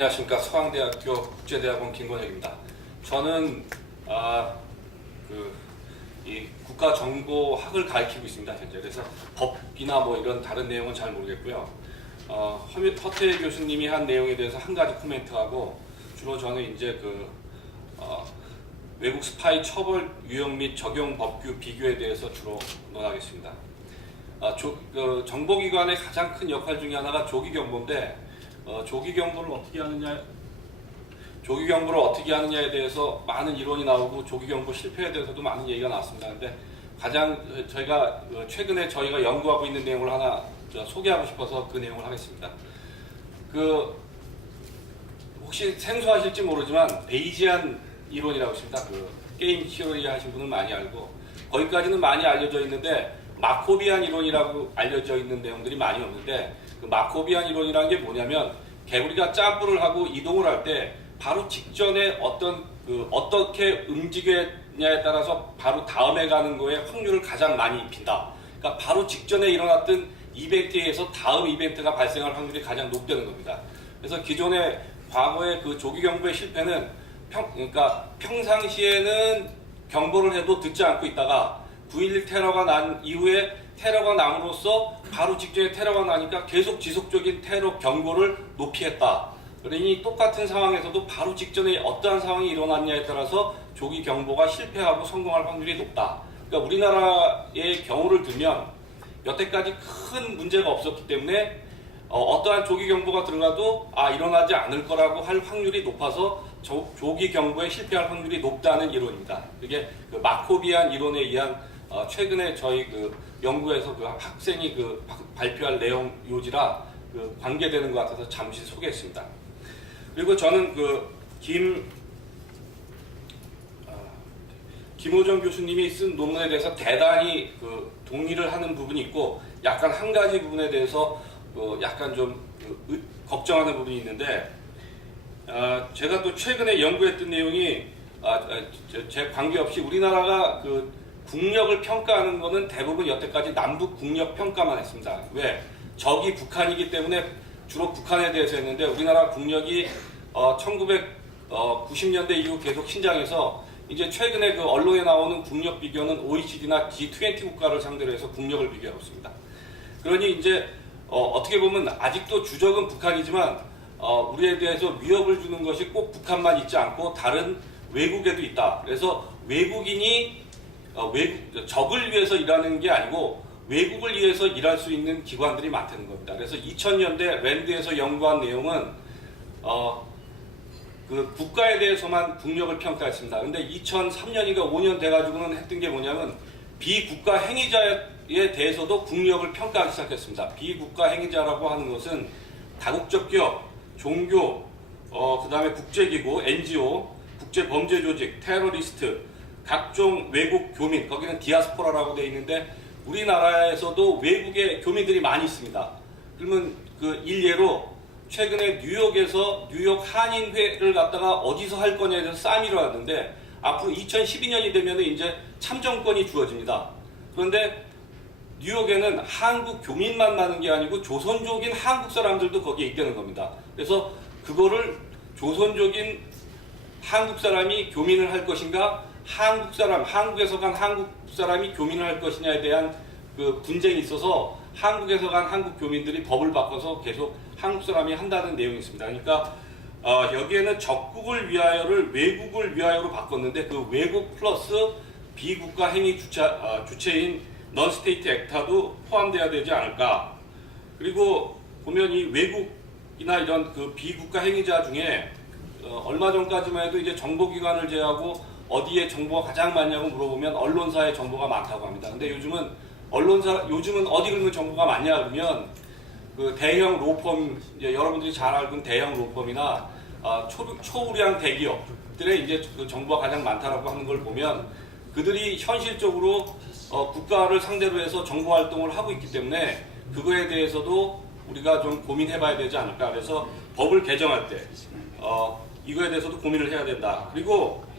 안녕하십니까. 서강대학교 국제대학원 김건혁입니다. 저는 이 국가정보학을 가르치고 있습니다. 현재. 그래서 법이나 뭐 이런 다른 내용은 잘 모르겠고요. 허태 교수님이 한 내용에 대해서 한 가지 코멘트하고, 주로 저는 이제 외국 스파이 처벌 유형 및 적용 법규 비교에 대해서 주로 논하겠습니다. 정보기관의 가장 큰 역할 중에 하나가 조기경보인데, 조기경보를 어떻게 하느냐에 대해서 많은 이론이 나오고, 조기경보 실패에 대해서도 많은 얘기가 나왔습니다. 근데 가장 최근에 저희가 연구하고 있는 내용을 하나 소개하고 싶어서 그 내용을 하겠습니다. 혹시 생소하실지 모르지만 베이지안 이론이라고 있습니다. 게임 티어리 하신 분은 많이 알고, 거기까지는 많이 알려져 있는데 마코비안 이론이라고 알려져 있는 내용들이 많이 없는데, 그 마코비안 이론이라는 게 뭐냐면, 개구리가 점프를 하고 이동을 할 때 바로 직전에 어떻게 움직였냐에 따라서 바로 다음에 가는 거에 확률을 가장 많이 입힌다. 그러니까 바로 직전에 일어났던 이벤트에서 다음 이벤트가 발생할 확률이 가장 높다는 겁니다. 그래서 기존의 과거의 그 조기경보의 실패는 그러니까 평상시에는 경보를 해도 듣지 않고 있다가 9.11 테러가 난 이후에 테러가 남으로써 바로 직전에 테러가 나니까 계속 지속적인 테러 경고를 높이 했다. 그러니 똑같은 상황에서도 바로 직전에 어떠한 상황이 일어났냐에 따라서 조기 경보가 실패하고 성공할 확률이 높다. 그러니까 우리나라의 경우를 들면 여태까지 큰 문제가 없었기 때문에 어떠한 조기 경보가 들어가도 일어나지 않을 거라고 할 확률이 높아서 조기 경보에 실패할 확률이 높다는 이론입니다. 그게 마코비안 이론에 의한 최근에 저희 연구에서 학생이 발표할 내용 요지라 관계되는 것 같아서 잠시 소개했습니다. 그리고 저는 김호정 교수님이 쓴 논문에 대해서 대단히 동의를 하는 부분이 있고, 약간 한 가지 부분에 대해서 약간 좀 걱정하는 부분이 있는데, 제가 또 최근에 연구했던 내용이 제 관계없이 우리나라가 국력을 평가하는 것은 대부분 여태까지 남북 국력 평가만 했습니다. 왜? 적이 북한이기 때문에 주로 북한에 대해서 했는데, 우리나라 국력이 1990년대 이후 계속 신장해서 이제 최근에 언론에 나오는 국력 비교는 OECD나 G20 국가를 상대로 해서 국력을 비교하고 있습니다. 그러니 이제 어떻게 보면 아직도 주적은 북한이지만 우리에 대해서 위협을 주는 것이 꼭 북한만 있지 않고 다른 외국에도 있다. 그래서 외국인이 적을 위해서 일하는 게 아니고 외국을 위해서 일할 수 있는 기관들이 많다는 겁니다. 그래서 2000년대 랜드에서 연구한 내용은 국가에 대해서만 국력을 평가했습니다. 근데 2003년인가 5년 돼가지고는 했던 게 뭐냐면 비국가 행위자에 대해서도 국력을 평가하기 시작했습니다. 비국가 행위자라고 하는 것은 다국적 기업, 종교, 그 다음에 국제기구, NGO, 국제범죄조직, 테러리스트, 각종 외국 교민, 거기는 디아스포라라고 되어 있는데 우리나라에서도 외국의 교민들이 많이 있습니다. 그러면 일례로 최근에 뉴욕에서 뉴욕 한인회를 갖다가 어디서 할 거냐에 대해서 싸움이 일어났는데, 앞으로 2012년이 되면 이제 참정권이 주어집니다. 그런데 뉴욕에는 한국 교민만 많은 게 아니고 조선족인 한국 사람들도 거기에 있다는 겁니다. 그래서 그거를 조선족인 한국 사람이 교민을 할 것인가, 한국에서 간 한국 사람이 교민을 할 것이냐에 대한 분쟁이 있어서 한국에서 간 한국 교민들이 법을 바꿔서 계속 한국 사람이 한다는 내용이 있습니다. 그러니까 여기에는 적국을 위하여를 외국을 위하여로 바꿨는데, 그 외국 플러스 비국가 행위 주체인 non-state actor도 포함되어야 되지 않을까. 그리고 보면 이 외국이나 이런 비국가 행위자 중에 얼마 전까지만 해도 이제 정보기관을 제외하고 어디에 정보가 가장 많냐고 물어보면 언론사의 정보가 많다고 합니다. 근데 요즘은 어디 그러면 정보가 많냐 그러면 대형 로펌, 여러분들이 잘 알고 있는 대형 로펌이나 초우량 대기업들의 이제 정보가 가장 많다라고 하는 걸 보면, 그들이 현실적으로 국가를 상대로 해서 정보 활동을 하고 있기 때문에 그거에 대해서도 우리가 좀 고민해봐야 되지 않을까. 그래서 법을 개정할 때 이거에 대해서도 고민을 해야 된다. 그리고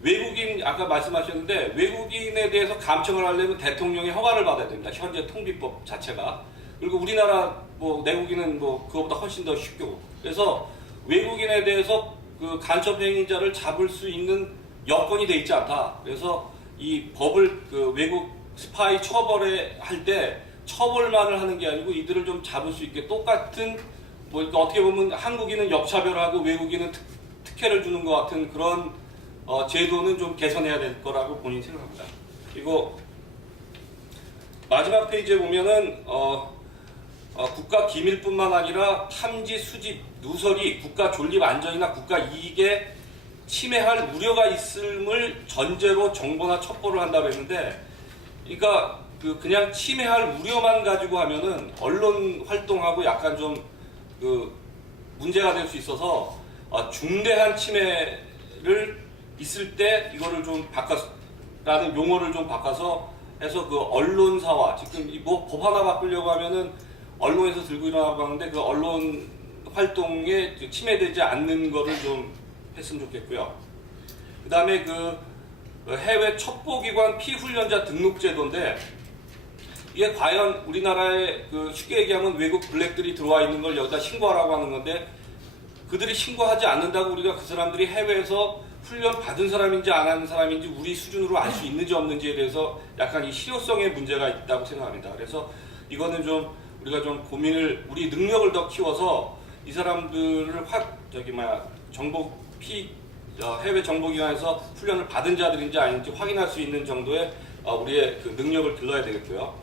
외국인, 아까 말씀하셨는데 외국인에 대해서 감청을 하려면 대통령의 허가를 받아야 됩니다. 현재 통비법 자체가. 그리고 우리나라 내국인은 그거보다 훨씬 더 쉽고. 그래서 외국인에 대해서 그 간첩 행위자를 잡을 수 있는 여건이 돼 있지 않다. 그래서 이 법을 그 외국 스파이 처벌에 할 때 처벌만을 하는 게 아니고 이들을 좀 잡을 수 있게 똑같은 뭐 그러니까 어떻게 보면 한국인은 역차별하고 외국인은 특혜를 주는 것 같은 그런 제도는 좀 개선해야 될 거라고 본인이 생각합니다. 그리고 마지막 페이지에 보면은 국가 기밀뿐만 아니라 탐지, 수집, 누설이 국가 존립 안전이나 국가 이익에 침해할 우려가 있음을 전제로 정보나 첩보를 한다고 했는데, 그러니까 그냥 침해할 우려만 가지고 하면은 언론 활동하고 약간 좀 문제가 될 수 있어서 중대한 침해를 있을 때 이거를 좀 바꿔라는 용어를 좀 바꿔서 해서 그 언론사와 지금 뭐 법 하나 바꾸려고 하면은 언론에서 들고 일어나고 하는데 그 언론 활동에 침해되지 않는 거를 좀 했으면 좋겠고요. 그 다음에 그 해외 첩보기관 피훈련자 등록제도인데 이게 과연 우리나라에 쉽게 얘기하면 외국 블랙들이 들어와 있는 걸 여기다 신고하라고 하는 건데 그들이 신고하지 않는다고 우리가 그 사람들이 해외에서 훈련 받은 사람인지 안 하는 사람인지 우리 수준으로 알 수 있는지 없는지에 대해서 약간 이 실효성의 문제가 있다고 생각합니다. 그래서 이거는 좀 우리가 좀 고민을 우리 능력을 더 키워서 이 사람들을 해외 정보기관에서 훈련을 받은 자들인지 아닌지 확인할 수 있는 정도의 우리의 그 능력을 길러야 되겠고요.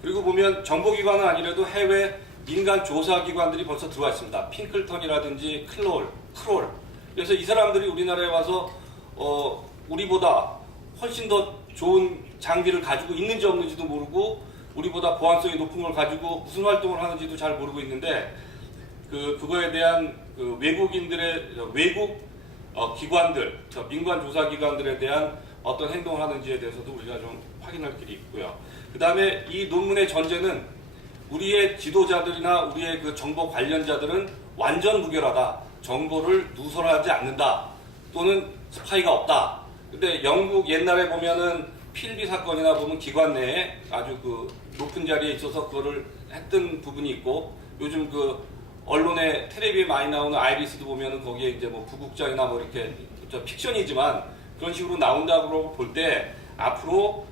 그리고 보면 정보기관은 아니라도 해외 민간 조사기관들이 벌써 들어와 있습니다. 핑클턴이라든지 크롤. 그래서 이 사람들이 우리나라에 와서 우리보다 훨씬 더 좋은 장비를 가지고 있는지 없는지도 모르고 우리보다 보안성이 높은 걸 가지고 무슨 활동을 하는지도 잘 모르고 있는데 그거에 대한 외국인들의 외국 기관들, 민간 조사 기관들에 대한 어떤 행동을 하는지에 대해서도 우리가 좀 확인할 길이 있고요. 그 다음에 이 논문의 전제는 우리의 지도자들이나 우리의 그 정보 관련자들은 완전 무결하다. 정보를 누설하지 않는다. 또는 스파이가 없다. 근데 영국 옛날에 보면은 필비 사건이나 보면 기관 내에 아주 높은 자리에 있어서 그거를 했던 부분이 있고 요즘 언론에 텔레비에 많이 나오는 아이리스도 보면은 거기에 이제 뭐 부국장이나 뭐 이렇게 픽션이지만 그런 식으로 나온다고 볼 때 앞으로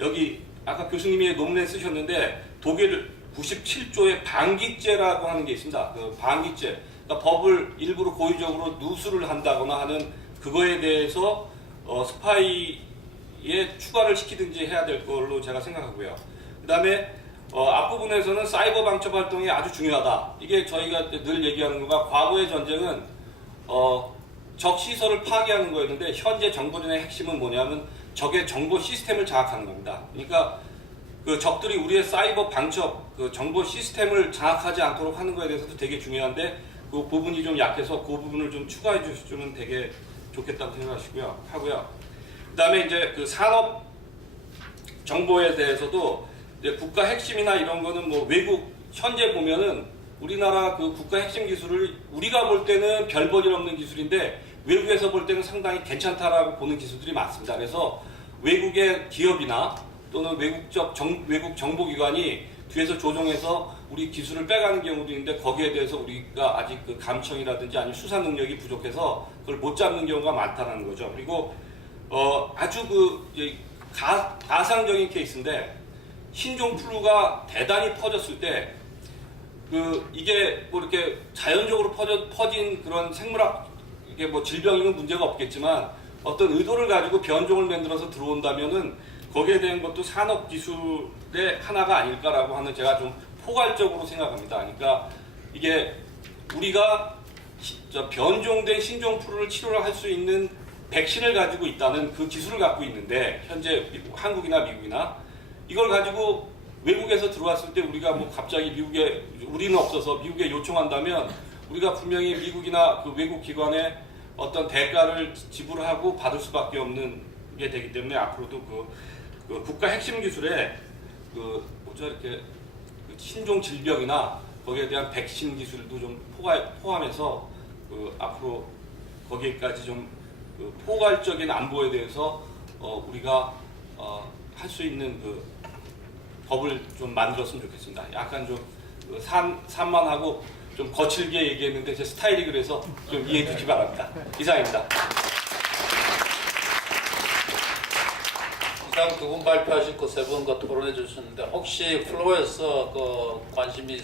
여기 아까 교수님이 논문에 쓰셨는데 독일 97조의 방기죄라고 하는 게 있습니다. 그 방기죄, 그러니까 법을 일부러 고의적으로 누수를 한다거나 하는 그거에 대해서 스파이에 추가를 시키든지 해야 될 걸로 제가 생각하고요. 그 다음에 앞부분에서는 사이버 방첩 활동이 아주 중요하다. 이게 저희가 늘 얘기하는 거가 과거의 전쟁은 적 시설을 파괴하는 거였는데 현재 정보전의 핵심은 뭐냐면 적의 정보 시스템을 장악하는 겁니다. 그러니까 적들이 우리의 사이버 방첩 정보 시스템을 장악하지 않도록 하는 거에 대해서도 되게 중요한데 그 부분이 좀 약해서 그 부분을 좀 추가해 주시면 되게 좋겠다고 하고요. 그 다음에 이제 산업 정보에 대해서도 이제 국가 핵심이나 이런 거는 뭐 외국 현재 보면은 우리나라 국가 핵심 기술을 우리가 볼 때는 별 볼일 없는 기술인데 외국에서 볼 때는 상당히 괜찮다라고 보는 기술들이 많습니다. 그래서 외국의 기업이나 또는 외국 정보기관이 뒤에서 조종해서 우리 기술을 빼가는 경우도 있는데 거기에 대해서 우리가 아직 감청이라든지 아니면 수사 능력이 부족해서 그걸 못 잡는 경우가 많다는 거죠. 그리고 아주 가상적인 케이스인데 신종플루가 대단히 퍼졌을 때 이게 뭐 이렇게 자연적으로 퍼진 그런 생물학 이게 뭐 질병이면 문제가 없겠지만 어떤 의도를 가지고 변종을 만들어서 들어온다면은 거기에 대한 것도 산업 기술의 하나가 아닐까라고 하는 제가 좀 포괄적으로 생각합니다. 그러니까 이게 우리가 변종된 신종플루를 치료를 할 수 있는 백신을 가지고 있다는 그 기술을 갖고 있는데 현재 한국이나 미국이나 이걸 가지고 외국에서 들어왔을 때 우리가 뭐 갑자기 우리는 없어서 미국에 요청한다면 우리가 분명히 미국이나 외국 기관에 어떤 대가를 지불하고 받을 수밖에 없는 게 되기 때문에 앞으로도 국가 핵심 기술에 이렇게 신종 질병이나 거기에 대한 백신 기술도 좀 포함해서 앞으로 거기에까지 좀 포괄적인 안보에 대해서 우리가 할 수 있는 법을 좀 만들었으면 좋겠습니다. 약간 좀 산만하고 좀 거칠게 얘기했는데 제 스타일이 그래서 좀 이해해 주시기 바랍니다. 이상입니다. 이상 두 분 발표하셨고 세 분과 토론해 주셨는데 혹시 플로어에서 그 관심이